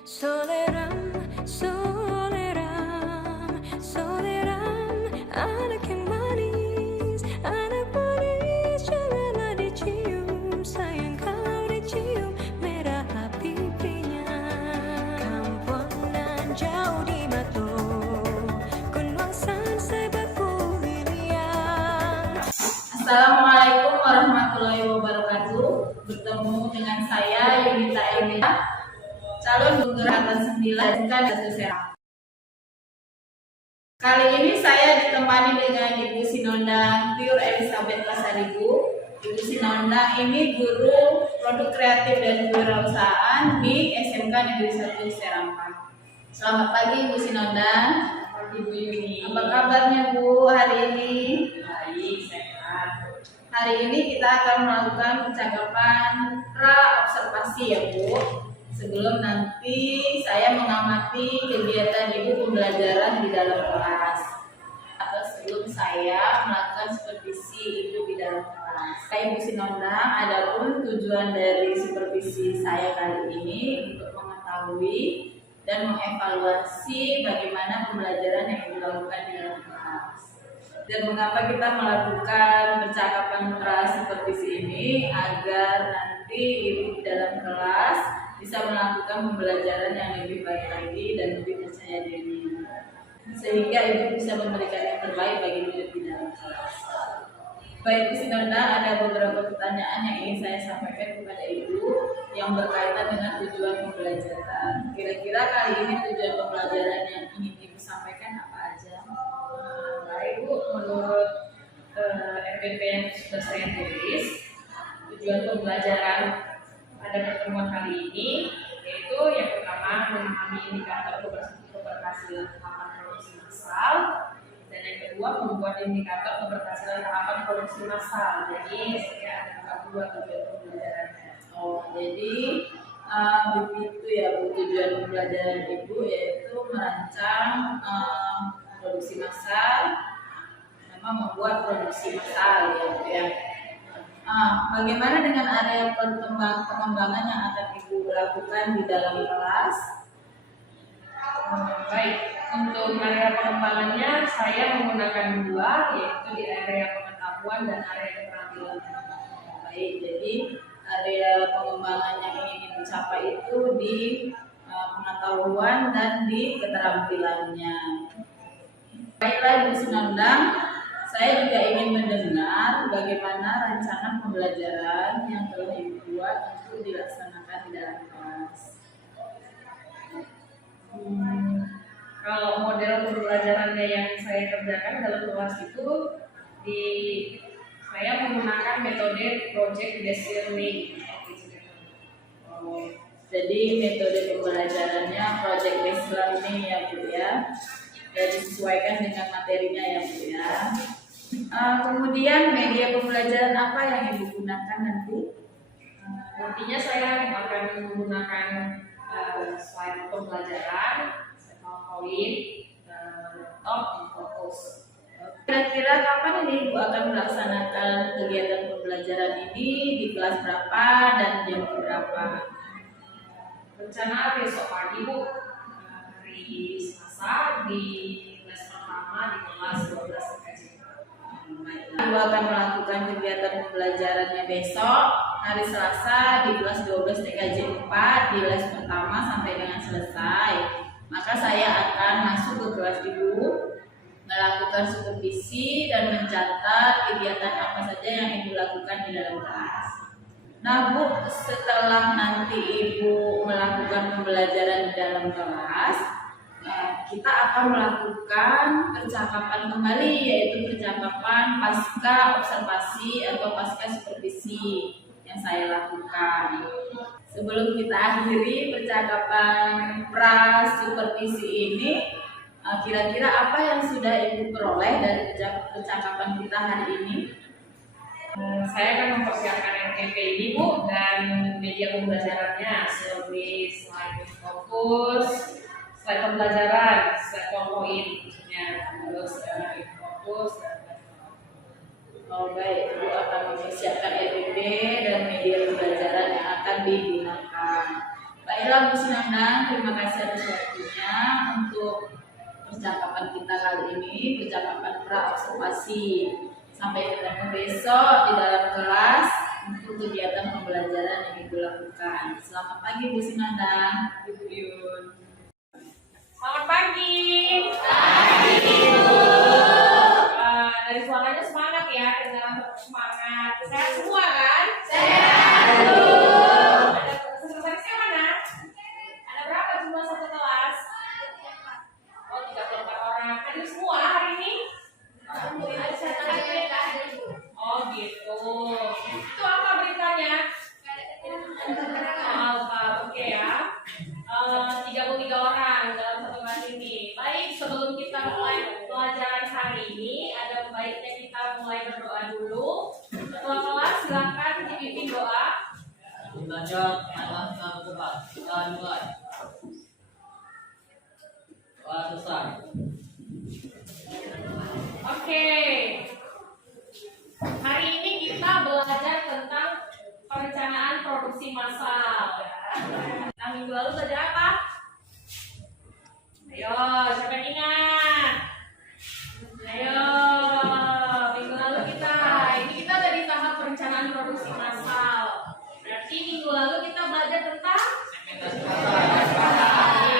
Soleram, soleram, soleram, anak yang manis, janganlah dicium, sayang kalau dicium, merah pipinya. Kampunan jauh di Batu, Kunwasan Sebaku Liliang. Assalamualaikum warahmatullahi wabarakatuh. Bertemu dengan saya Yunita Elmina, calon gubernur angkatan 9 Datu Serang. Kali ini saya ditemani dengan Ibu Sinondang Pure Elizabeth Pasaribu. Ibu Sinondang ini guru produk kreatif dan kewirausahaan di SMK Negeri 1 Serampan. Selamat pagi Ibu Sinondang. Ibu Yuni. Apa kabarnya Bu hari ini? Baik, sehat. Hari ini kita akan melakukan percakapan pra-observasi ya Bu. Sebelum nanti saya mengamati kegiatan Ibu pembelajaran di dalam kelas. Atau sebelum saya melakukan supervisi Ibu di dalam kelas. Saya Ibu Sinondang, adapun tujuan dari supervisi saya kali ini untuk mengetahui dan mengevaluasi bagaimana pembelajaran yang dilakukan di dalam kelas. Dan mengapa kita melakukan percakapan pra-supervisi ini agar nanti Ibu di dalam kelas bisa melakukan pembelajaran yang lebih baik lagi dan lebih percaya diri, sehingga Ibu bisa memberikan yang terbaik bagi murid di dalam kelas. Baik Bu Sinondang, ada beberapa pertanyaan yang ingin saya sampaikan kepada Ibu yang berkaitan dengan tujuan pembelajaran. Kira-kira kali ini tujuan pembelajaran yang ingin Ibu sampaikan apa aja? Baik Bu, menurut RPP yang sudah saya tulis, tujuan pembelajaran pada pertemuan kali ini yaitu yang pertama memahami indikator keberhasilan tahapan produksi massal, dan yang kedua membuat indikator keberhasilan tahapan produksi massal. Jadi saya ada dua tujuan pembelajarannya. Jadi begitu ya Bu, tujuan pembelajaran Ibu yaitu merancang produksi massal sama membuat produksi massal ya Bu ya. Bagaimana dengan area pengembangan yang akan Ibu lakukan di dalam kelas? Baik, untuk area pengembangannya saya menggunakan dua, yaitu di area pengetahuan dan area keterampilan. Baik, jadi area pengembangan yang ingin Ibu capai itu di pengetahuan dan di keterampilannya. Baiklah Ibu Sinondang, saya juga ingin mendengar bagaimana rancangan pembelajaran yang telah Ibu buat untuk dilaksanakan di dalam kelas. Kalau model pembelajarannya yang saya kerjakan dalam kelas itu saya menggunakan metode project based learning. Jadi metode pembelajarannya project based learning ya Bu ya, dan disesuaikan dengan materinya ya Bu ya. Kemudian media pembelajaran apa yang Ibu gunakan nanti? Nantinya saya akan menggunakan slide pembelajaran, PowerPoint, laptop, dan fokus. Kira-kira kapan ini Ibu akan melaksanakan kegiatan pembelajaran ini, di kelas berapa dan jam berapa? Rencana besok pagi Bu, hari Selasa di kelas pertama di kelas 12 TKJ. Ibu akan melakukan kegiatan pembelajarannya besok hari Selasa di kelas 12 TKJ 4 di les pertama sampai dengan selesai. Maka saya akan masuk ke kelas Ibu, melakukan supervisi dan mencatat kegiatan apa saja yang Ibu lakukan di dalam kelas. Nah Bu, setelah nanti Ibu melakukan pembelajaran di dalam kelas, kita akan melakukan percakapan kembali, yaitu percakapan pasca observasi atau pasca supervisi yang saya lakukan. Sebelum kita akhiri percakapan pra supervisi ini, kira-kira apa yang sudah Ibu peroleh dari percakapan kita hari ini? Saya akan mempersiapkan RPP ini Bu, dan media pembelajarannya seperti slide fokus, slide pembelajaran, slide PowerPoint khususnya, terus fokus. Baik, Ibu akan mempersiapkan RPP dan media pembelajaran yang akan digunakan. Baik Baiklah Bu Sinandang, terima kasih atas waktunya untuk percakapan kita kali ini, percakapan pra-observasi. Sampai ketemu besok di dalam kelas untuk kegiatan pembelajaran yang Ibu lakukan. Selamat pagi Bu Sinandang, Ibu Yun. Selamat pagi. Dari suaranya semangat ya, kedengaran semangat. Sehat semua kan? Sehat. Ada sekretarisnya mana? Ada berapa jumlah satu kelas? Oh, 34 orang. Hadir semua hari ini? Oh gitu. Itu apa beritanya? Oke ya. 33 orang dalam satu kelas ini. Baik, sebelum kita mulai pelajaran hari ini, ada baiknya kita mulai berdoa dulu. Ketua kelas silakan dipimpin doa. Membaca Allah Al-Quran. Kita mulai. Doa selesai. Oke. Hari ini kita belajar tentang perencanaan produksi massal. Nah, minggu lalu belajar apa? Ayo, siapa yang ingat? Ayo, minggu lalu ini kita udah di tahap perencanaan produksi massal. Berarti minggu lalu kita belajar tentang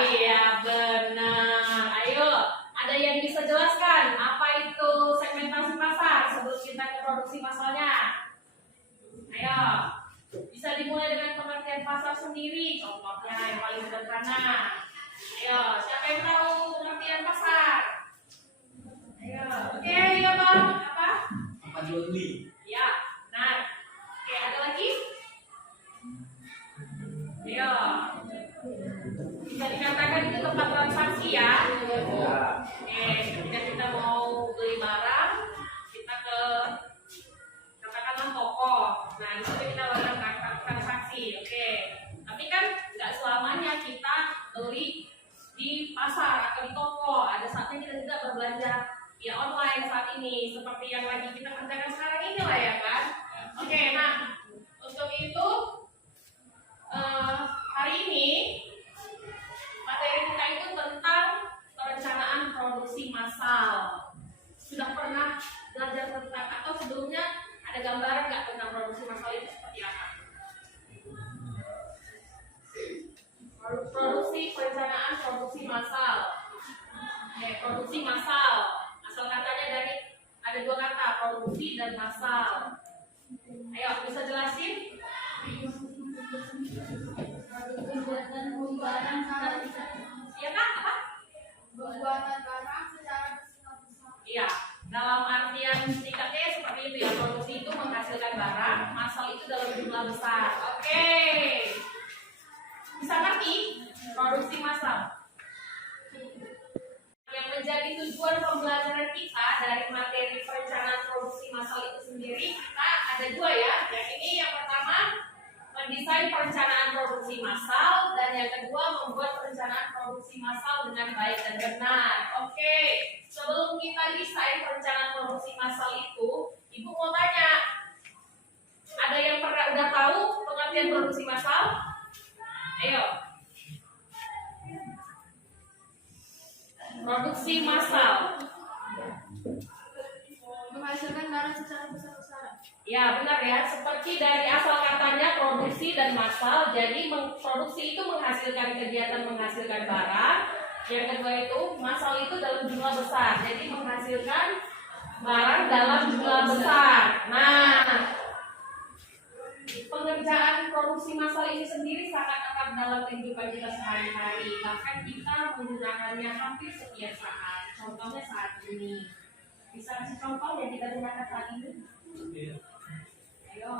iya, benar. Ayo, ada yang bisa jelaskan apa itu segmentasi pasar sebelum kita ke produksi massalnya? Ayo, bisa dimulai dengan pengertian pasar sendiri, contohnya yang paling sederhana. Ayo, siapa yang tahu pengertian pasar? Ayo, oke, ayo Bang, apa? Tempat jual beli. Ya, benar. Oke, ada lagi? Ayo, bisa dikatakan itu tempat transaksi ya. Oke, ketika kita mau beli barang, kita ke katakanlah toko. Nah, di situ kita lakukan transaksi. Oke, tapi kan nggak selamanya kita beli di pasar atau di toko. Ada saatnya kita juga berbelanja ya online saat ini, seperti yang lagi kita kerjakan sekarang ini lah ya kan. Oke, nah untuk itu hari ini materi kita itu tentang perencanaan produksi massal. Sudah pernah belajar tentang atau sebelumnya ada gambaran nggak tentang produksi massal itu seperti apa? Perencanaan produksi massal. Oke, produksi massal. Asal katanya dari ada dua kata, produksi dan massal. Ayo, bisa jelasin? Iya kan? Apa? Iya, dalam artian singkatnya seperti itu ya. Produksi itu menghasilkan barang, massal itu dalam jumlah besar. Oke. Bisa ngerti? Produksi massal. Yang menjadi tujuan pembelajaran kita dari materi perencanaan produksi massal itu sendiri, kita ada dua ya. Yang ini yang pertama mendesain perencanaan produksi massal, dan yang kedua membuat perencanaan produksi massal dengan baik dan benar. Oke, sebelum kita desain perencanaan produksi massal itu, Ibu mau tanya, ada yang pernah udah tahu pengertian produksi massal? Ayo. Produksi massal. Menghasilkan barang secara besar-besaran. Ya benar ya, seperti dari asal katanya produksi dan massal. Jadi produksi itu menghasilkan kegiatan menghasilkan barang. Yang kedua itu massal itu dalam jumlah besar. Jadi menghasilkan barang dalam jumlah besar. Nah, pengerjaan produksi massal ini sendiri sangat erat dalam kehidupan kita sehari-hari. Bahkan kita menggunakannya hampir setiap saat. Contohnya saat ini. Bisa kasih contoh yang kita gunakan saat ini? Ayo.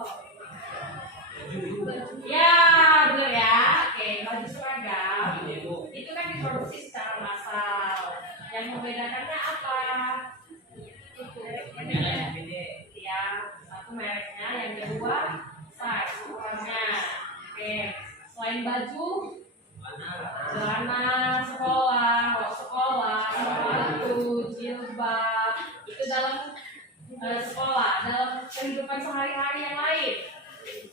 Ya, benar ya. Oke, baju seragam. Itu kan diproduksi secara massal. Yang membedakannya apa? Ya, satu mereknya, yang kedua size ukurannya. Oke, selain baju, celana sekolah, rok sekolah, sepatu, jilbab, itu dalam sekolah, dalam kehidupan sehari-hari yang lain.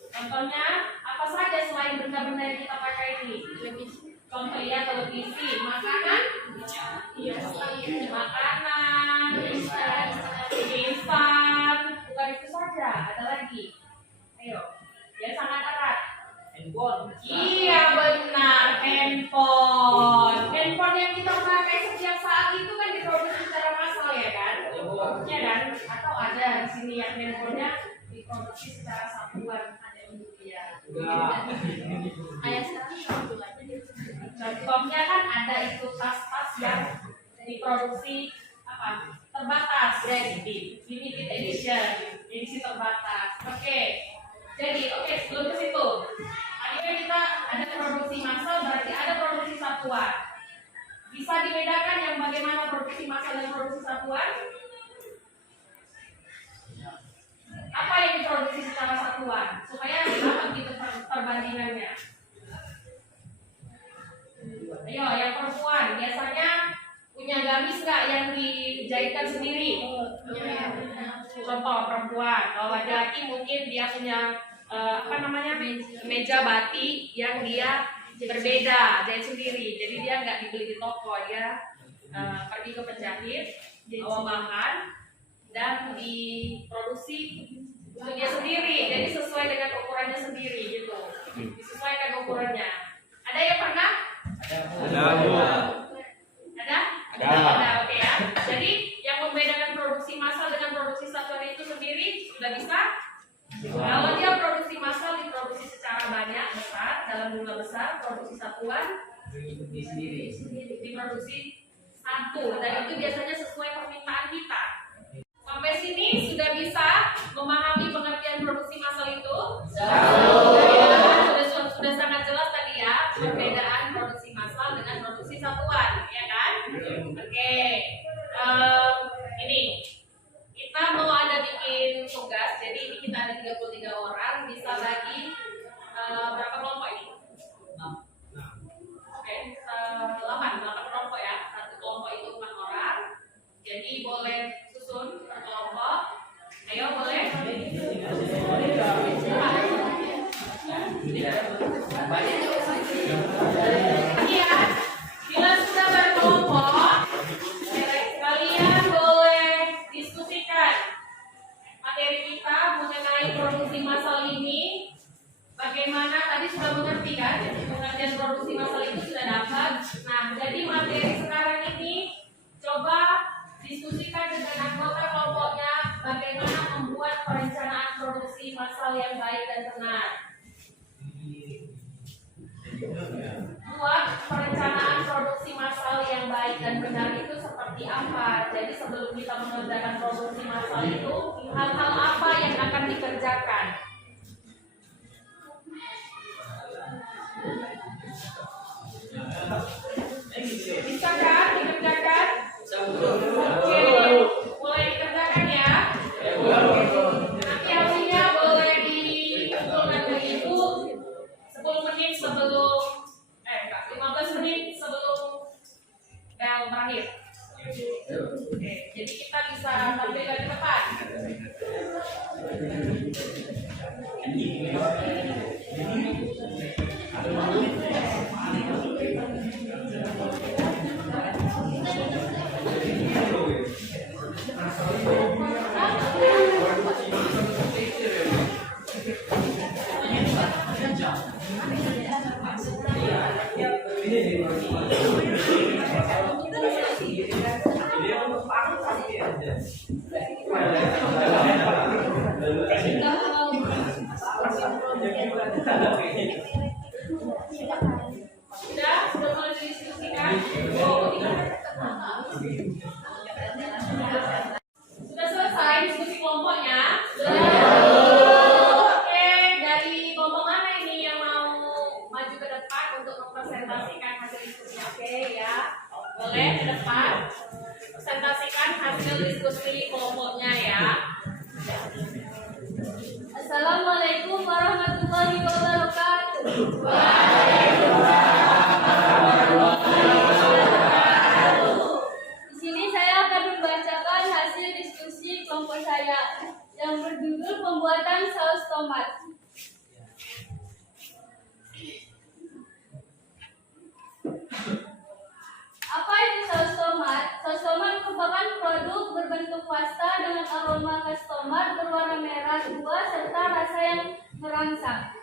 Contohnya apa saja selain benda-benda yang kita pakai ini? Contoh ya, televisi, makanan, makanan, instan, bukan itu saja, ada lagi. Ayo, ya sangat erat. Handphone. Iya benar, handphone. Handphone yang kita pakai setiap saat itu kan diproduksi secara massal ya kan? Ya kan? Atau ada di sini yang handphonenya diproduksi secara satuan, ada India. Ayah sekarang jualannya di Contohnya kan ada itu tas-tas yang diproduksi apa? Terbatas, limited edition, edisi terbatas. Jadi sebelum ke situ, tadi kan kita ada produksi massal, berarti ada produksi satuan. Bisa dibedakan yang bagaimana produksi massal dan produksi satuan? Apa yang diproduksi secara satuan? Supaya dapat gitu perbandingannya. Ayo, yang perempuan biasanya punya gamis nggak yang dijahitkan sendiri? Contoh perempuan. Kalau laki-laki mungkin dia punya meja batik yang dia berbeda, jahit sendiri. Jadi dia nggak dibeli di toko, dia pergi ke penjahit, bawa bahan dan diproduksi untuk dia sendiri. Jadi sesuai dengan ukurannya sendiri gitu. Disesuaikan ukurannya. Ada yang pernah? Ada, Bu. Ada? Ada, oke ya. Jadi yang membedakan produksi massal dengan produksi satuan itu sendiri sudah bisa? Kalau dia produksi massal diproduksi secara banyak besar dalam jumlah besar, produksi satuan diproduksi satu dan itu biasanya sesuai permintaan kita. Sampai sini sudah bisa memahami pengertian produksi massal itu? Sudah sangat jelas tadi ya perbedaan produksi massal dengan produksi satuan, ya kan? Oke. Ini kita mau ada bikin tugas, jadi ini kita ada 33 orang, bisa bagi berapa kelompok ini? Oke, 8 kelompok ya, satu kelompok itu 4 orang, jadi boleh susun per kelompok. Ayo boleh? Ya, bila sudah berkelompok, kalian boleh diskusikan materi kita mengenai produksi massal ini. Bagaimana tadi sudah mengerti kan? Pengertian produksi massal itu sudah dapat. Nah, jadi materi sekarang ini coba diskusikan dengan anggota kelompoknya bagaimana membuat perencanaan produksi massal yang baik dan benar. Buat perencanaan produksi massal yang baik dan benar itu seperti apa? Jadi sebelum kita mengerjakan produksi massal itu, hal-hal apa yang akan dikerjakan? Bisa kan dikerjakan? Oke, mulai dikerjakan ya. Nanti hasilnya boleh dikumpulkan ke ibu 10 menit sebelum 15 menit sebelum bel terakhir. Oke, jadi kita bisa tampilkan ke depan. Sudah mulai didiskusikan. Sudah selesai diskusi kelompoknya. Oke, dari kelompok mana ini yang mau maju ke depan untuk mempresentasikan hasil diskusi? Oke ya, boleh ke depan presentasikan hasil diskusi kelompoknya ya. Assalamualaikum warahmatullahi wabarakatuh. Di sini saya akan membacakan hasil diskusi kelompok saya yang berjudul pembuatan saus tomat. tomat. Saus tomat merupakan produk berbentuk pasta dengan aroma khas tomat berwarna merah tua serta rasa yang merangsang.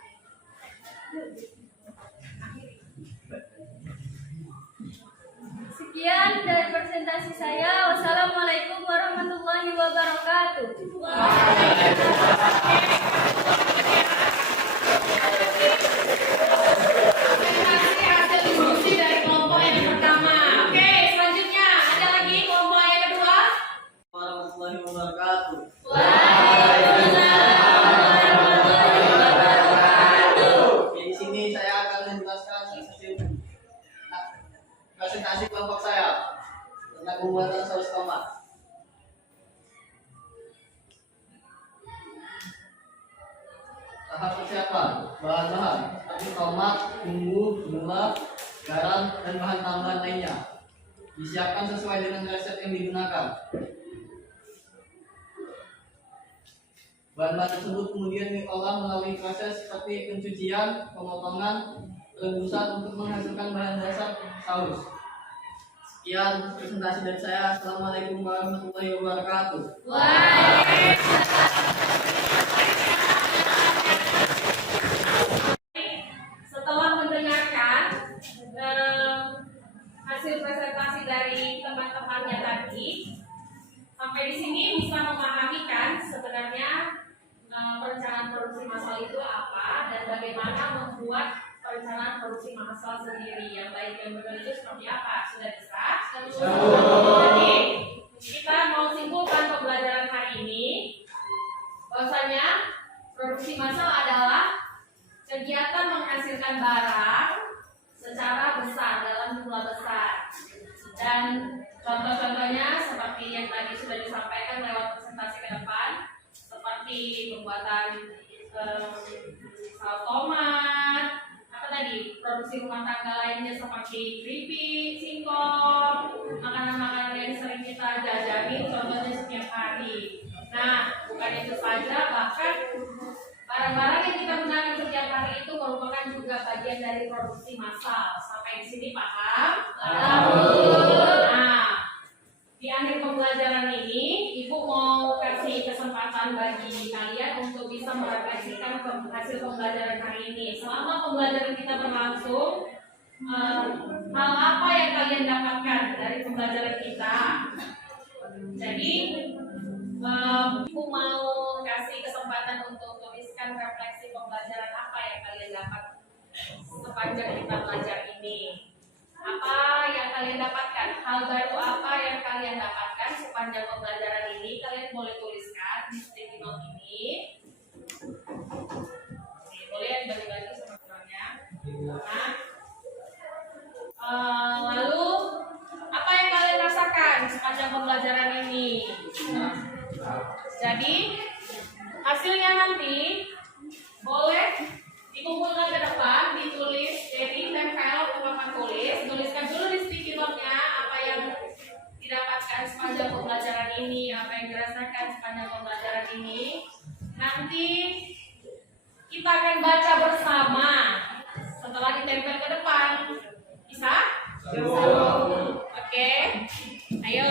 Sekian dari presentasi saya. Wassalamualaikum warahmatullahi wabarakatuh. Presentasi hasil diskusi dari kelompok yang pertama. Oke, selanjutnya ada lagi kelompok yang kedua. Warahmatullahi wabarakatuh. Di sini saya akan menjelaskan presentasi kelompok saya tentang pembuatan saus tomat. Tahap persiapan: bahan-bahan seperti tomat, bumbu, gula, garam, dan bahan tambahan lainnya. Disiapkan sesuai dengan resep yang digunakan. Bahan-bahan tersebut kemudian diolah melalui proses seperti pencucian, pemotongan, rebusan untuk menghasilkan bahan dasar saus. Sekian presentasi dari saya. Assalamualaikum warahmatullahi wabarakatuh. Setelah mendengarkan hasil presentasi dari teman-temannya tadi, sampai di sini bisa memahami kan sebenarnya perencanaan produksi massal itu apa dan bagaimana membuat perencanaan produksi massal sendiri yang baik yang benar itu seperti apa? Sudah bisa? Jadi kita mau simpulkan pembelajaran hari ini bahwasanya produksi massal adalah kegiatan menghasilkan barang secara besar dalam jumlah besar, dan contoh-contohnya seperti yang tadi sudah disampaikan lewat presentasi ke depan, seperti pembuatan saus tomat, apa tadi, produksi rumah tangga lainnya seperti keripik, singkong, makanan-makanan yang sering kita jajani contohnya setiap hari. Nah, bukan itu saja, bahkan barang-barang yang kita gunakan setiap hari itu merupakan juga bagian dari produksi massal. Sampai di sini paham? Nah, di akhir pembelajaran ini, Ibu mau kasih kesempatan bagi kalian untuk bisa merefleksikan hasil pembelajaran hari ini. Selama pembelajaran kita berlangsung, hal apa yang kalian dapatkan dari pembelajaran kita? Jadi, Ibu mau kasih kesempatan untuk tuliskan refleksi pembelajaran apa yang kalian dapat sepanjang kita belajar ini. Apa yang kalian dapatkan? Hal baru apa yang kalian dapatkan sepanjang pembelajaran ini? Kalian boleh tuliskan di sticky note ini. Oke, boleh dibagi-bagi sama temannya. Lalu apa yang kalian rasakan sepanjang pembelajaran ini? Jadi hasilnya nanti boleh dikumpulkan ke depan, ditulis, jadi tempel ke papan tulis, tuliskan dulu di sticky note-nya apa yang didapatkan sepanjang pembelajaran ini, apa yang dirasakan sepanjang pembelajaran ini. Nanti kita akan baca bersama setelah ditempel ke depan. Bisa? Oke, ayo.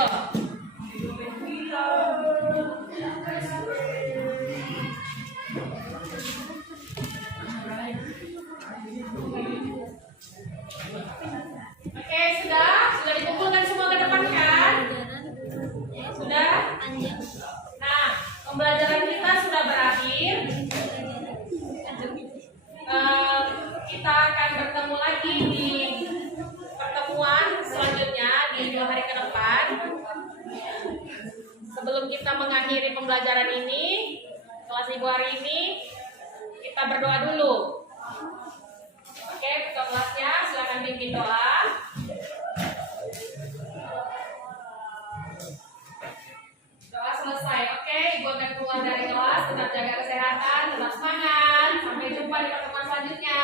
Oke, sudah dikumpulkan semua ke depan kan? Sudah? Nah, pembelajaran kita sudah berakhir. Kita akan bertemu lagi di pertemuan selanjutnya di 2 hari ke depan. Sebelum kita mengakhiri pembelajaran ini, kelas Ibu hari ini, kita berdoa dulu. Oke, ketua kelasnya silakan pimpin doa. Doa selesai. Oke, Ibu akan keluar dari kelas. Tetap jaga kesehatan, tetap semangat. Sampai jumpa di pertemuan selanjutnya.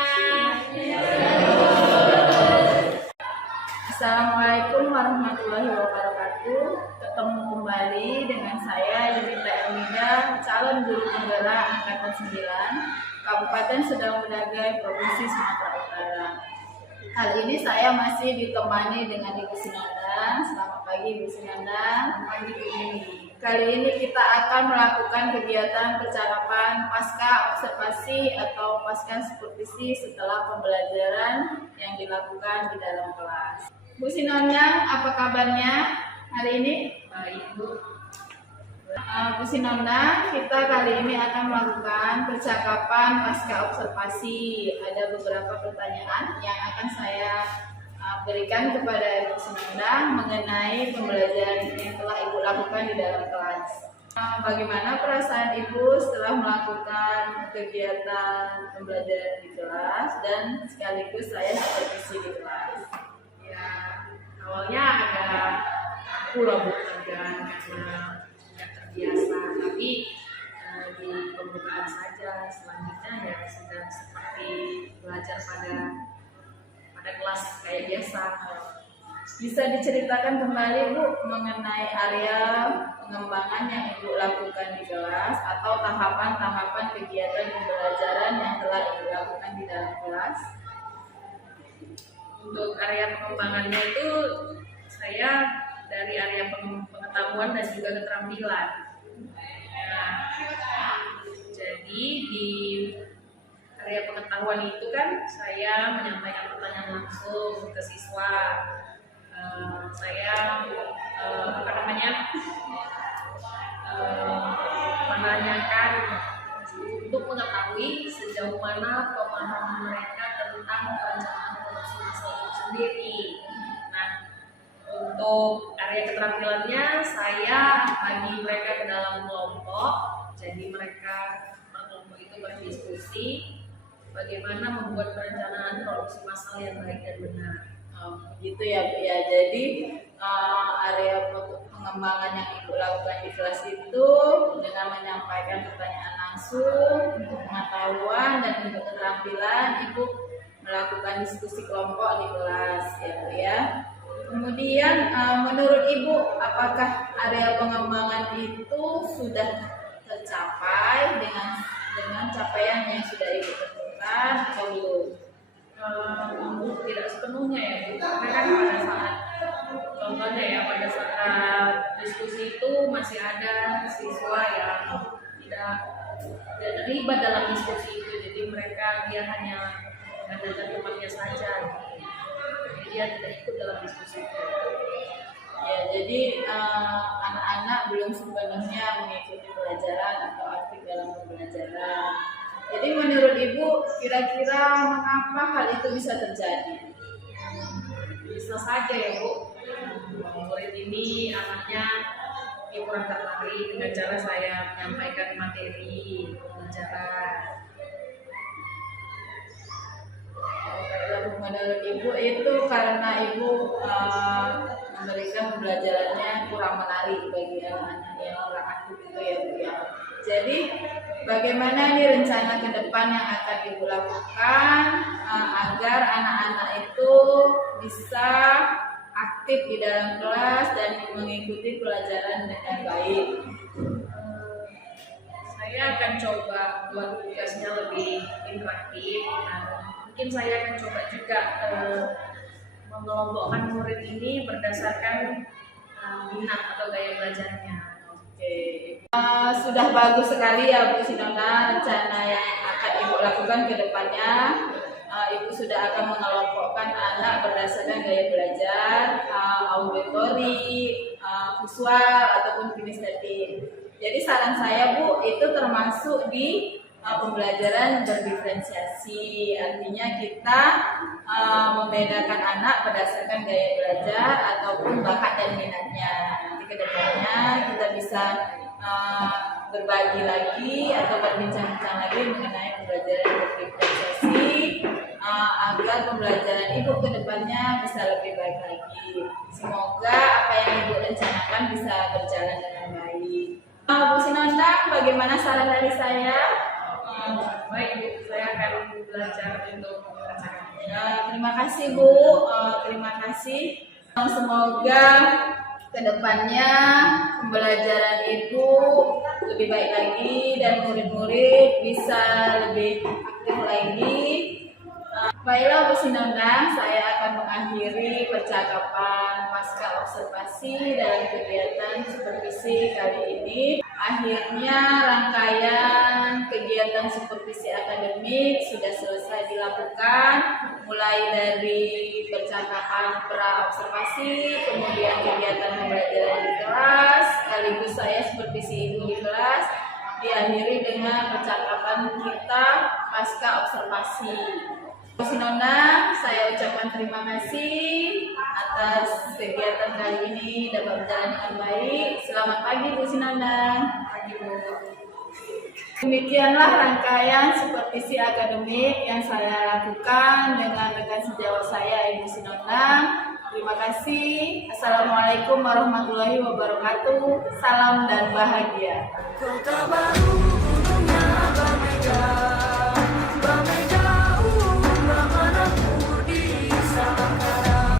Assalamualaikum warahmatullahi wabarakatuh. Ketemu kembali dengan saya Yunita Elmida, calon guru penggerak angkatan 9, Kabupaten Sedang Bedagai, Provinsi Sumatera Utara. Kali ini saya masih ditemani dengan Ibu Sinandang. Selamat pagi Ibu Sinandang. Kali ini kita akan melakukan kegiatan percakapan pasca observasi atau pasca supervisi setelah pembelajaran yang dilakukan di dalam kelas. Bu Sinandang, apa kabarnya hari ini? Baik, Bu. Bu Sinandang, kita kali ini akan melakukan percakapan pasca observasi. Ada beberapa pertanyaan yang akan saya berikan kepada Ibu Sinandang mengenai pembelajaran yang telah Ibu lakukan di dalam kelas. Bagaimana perasaan Ibu setelah melakukan kegiatan pembelajaran di kelas dan sekaligus saya supervisi di kelas? Ya, awalnya agak aku Bu karena nggak terbiasa, tapi di pembukaan saja. Selanjutnya ya sudah seperti belajar pada kelas kayak biasa. Bisa diceritakan kembali Bu mengenai area pengembangan yang Ibu lakukan di kelas atau tahapan-tahapan kegiatan pembelajaran yang telah Ibu lakukan di dalam kelas? Untuk area pengembangannya itu saya dari area pengetahuan dan juga keterampilan. Nah, jadi di area pengetahuan itu kan saya menyampaikan pertanyaan langsung ke siswa. Saya menanyakan untuk mengetahui sejauh mana pemahaman mereka tentang perencanaan produksi massal itu sendiri. Nah, untuk area keterampilannya saya bagi mereka ke dalam kelompok, jadi mereka per kelompok itu berdiskusi bagaimana membuat perencanaan produksi massal yang baik dan benar. Gitu ya Bu ya. Jadi area pengembangan yang Ibu lakukan di kelas itu dengan menyampaikan pertanyaan langsung untuk pengetahuan dan untuk keterampilan, Ibu melakukan diskusi kelompok di kelas ya Bu ya. Kemudian menurut Ibu, apakah area pengembangan itu sudah tercapai dengan capaian yang sudah Ibu tentukan atau belum? Tidak sepenuhnya ya Bu, karena kan pada saat contohnya ya pada saat diskusi itu masih ada siswa yang tidak terlibat dalam diskusi itu, jadi dia hanya mengadakan temannya saja, jadi dia tidak ikut dalam diskusi itu. Ya, jadi anak-anak belum sepenuhnya mengikuti pelajaran atau aktif dalam pembelajaran. Jadi menurut Ibu, kira-kira mengapa hal itu bisa terjadi? Bisa saja ya Bu, murid ini anaknya kurang tertarik dengan cara saya menyampaikan materi pembelajaran. Lalu menurut Ibu itu karena Ibu memberikan pembelajarannya kurang menarik bagi anak-anak yang kurang aktif itu ya Bu ya. Jadi bagaimana nih rencana ke depan yang akan Ibu lakukan agar anak-anak itu bisa aktif di dalam kelas dan mengikuti pelajaran dengan baik? Saya akan coba buat tugasnya lebih interaktif. Mungkin saya akan coba juga mengelompokkan murid ini berdasarkan minat atau gaya belajarnya. Oke. Sudah bagus sekali ya Bu Sinandang rencana yang akan Ibu lakukan ke depannya. Ibu sudah akan mengelompokkan anak berdasarkan gaya belajar, auditori, visual ataupun kinestetik. Jadi saran saya Bu, itu termasuk di pembelajaran berdiferensiasi. Artinya kita membedakan anak berdasarkan gaya belajar ataupun bakat dan minatnya. Nanti ke depannya kita bisa berbagi lagi atau berbincang-bincang lagi mengenai pembelajaran berdiferensiasi agar pembelajaran Ibu ke depannya bisa lebih baik lagi. Semoga apa yang Ibu rencanakan bisa berjalan dengan baik. Bu Sinandang, bagaimana saran dari saya? Baik Bu, saya akan belajar untuk merencanakannya. Terima kasih Bu, terima kasih. Semoga kedepannya pembelajaran Ibu lebih baik lagi dan murid-murid bisa lebih aktif lagi Baiklah Bu Sinondang, saya akan mengakhiri percakapan pasca observasi dalam kegiatan supervisi kali ini. Akhirnya rangkaian kegiatan supervisi akademik sudah selesai dilakukan, mulai dari percakapan pra-observasi, kemudian kegiatan pembelajaran di kelas, sekaligus saya supervisi ibu di kelas, diakhiri dengan percakapan kita pasca observasi. Bu Sinondang, saya ucapkan terima kasih atas kegiatan kali ini dapat berjalan dengan baik. Selamat pagi Bu Sinondang. Demikianlah rangkaian supervisi akademik yang saya lakukan dengan rekan sejawat saya Ibu Sinondang. Terima kasih. Assalamualaikum warahmatullahi wabarakatuh. Salam dan bahagia. Kota baru, ujungnya Bamega.